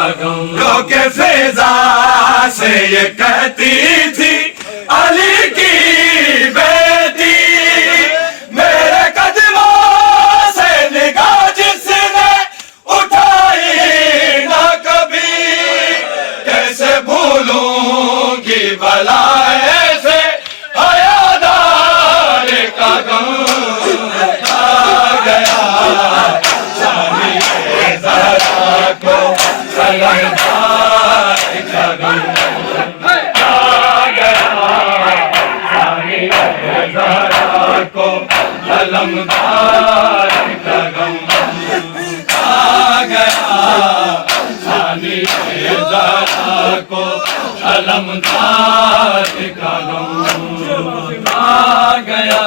کا غم رو کے فضا سے یہ کہتی تھی علی کی بیٹی میرے قدموں سے نگاہ جس نے اٹھائی نہ کبھی کیسے بھولوں گی بھلا ایسے حیادار کا غم آ گیا شامی زہرا کو علمدار کا غم آ گیا شامی زہرا کو علمدار کا غم آ گیا شامی زہرا کو علمدار کا غم آ گیا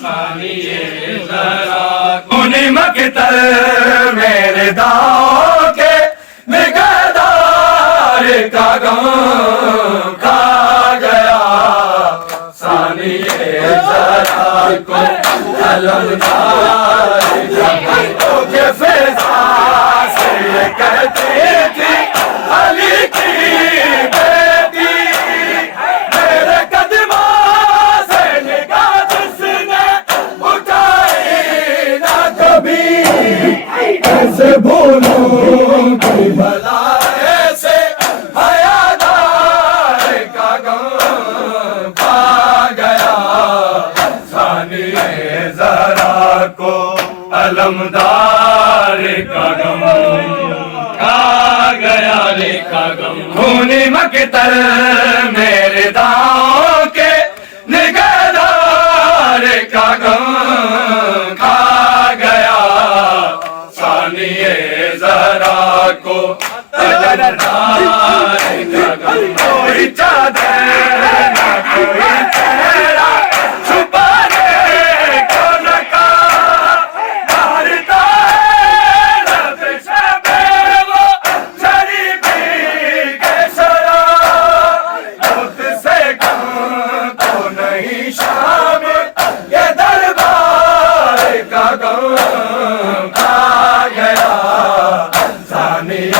ثانی زہرا کو مقتل میرے داؤں کے نگہدار کا غم کھا گیا ثانی زہرا کو علمدار کا غم کے فضا سے یہ کہتی تھی علی کی بیٹی میرے قدموں سے نگاہ جس نے اٹھائی نہ کبھی کیسے بھولوں گی بھلا ایسے حیادار کا غم پا گیا ثانی زہرا کو علمدار کا غم آ گیا علی کا غم خونی مقتل میرے داؤں کے نگہدار کا غم کھا گیا ثانی زہرا کو علمدار کا غم کوئی چادر نہ کوئی چہرہ چھپانے کو نہ کہا مارتا ہے لب شبے وہ شریفی کے شراب خود سے کم تو نہیں شام یہ دربار کا غم کھا گیا ثانی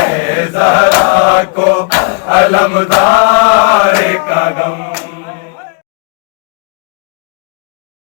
زہرا کو علمدار کا غم